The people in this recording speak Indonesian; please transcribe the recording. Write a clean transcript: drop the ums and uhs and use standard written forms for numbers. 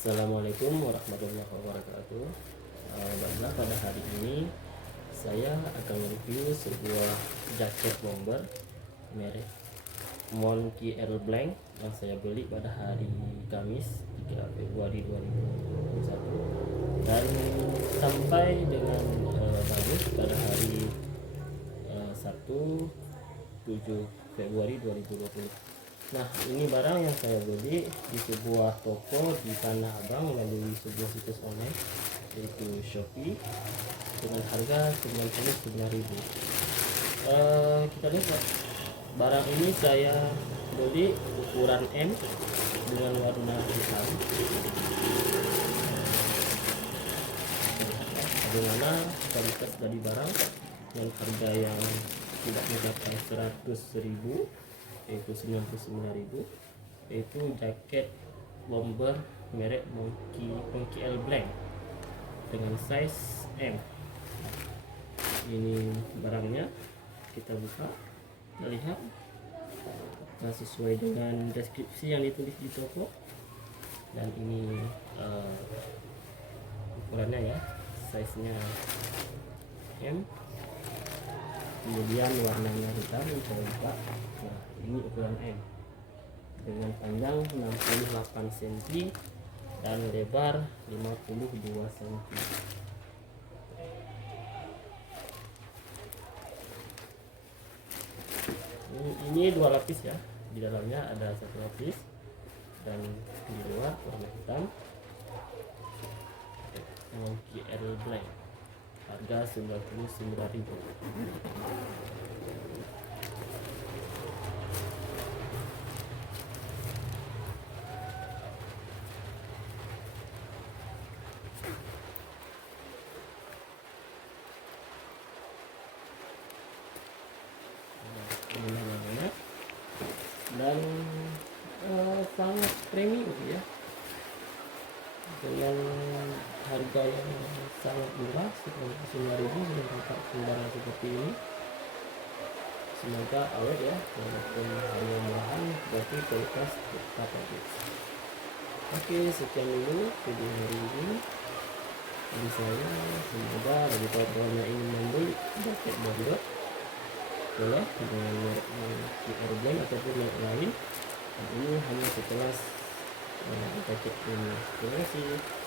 Assalamualaikum warahmatullahi wabarakatuh. Baiklah, pada hari ini saya akan mereview sebuah jaket bomber merek Monkey Air Blank yang saya beli pada hari Kamis 3 Februari 2021 dan sampai dengan bagus pada hari Sabtu 7 Februari 2020. Nah, ini barang yang saya beli di sebuah toko di Tanah Abang melalui sebuah situs online yaitu Shopee dengan harga 99.000. Kita lihat barang ini saya beli ukuran M dengan warna hitam. Bagaimana kualitas dari barang dan harga yang tidak mencapai 100.000, yaitu 99.000, yaitu jaket bomber merek Monkey Air Blank dengan size M. Ini barangnya, kita buka, kita lihat. Nah, sesuai dengan deskripsi yang ditulis di toko, dan ini ukurannya ya, size nya M, kemudian warnanya hitam. Saya buka. Nah, ini ukuran M dengan panjang 68 cm dan lebar 52 cm. Ini dua lapis ya, di dalamnya ada satu lapis dan di luar warna hitam. Monkey Air Blank, harga 99.000. Dan sangat premium ya, dengan harga yang sangat murah, 99.000 sudah dapat barang seperti ini. Semoga awet ya, walaupun hanya murahan berarti kualitas tetap bagus. Oke, sekian dulu video hari ini dari saya. Semoga bagi kawan-kawan yang ingin membeli jaket bomber boleh dengan merek Monkey Air Blank ataupun merek lain. Ini hanya sekelas jaket ini. Terima kasih.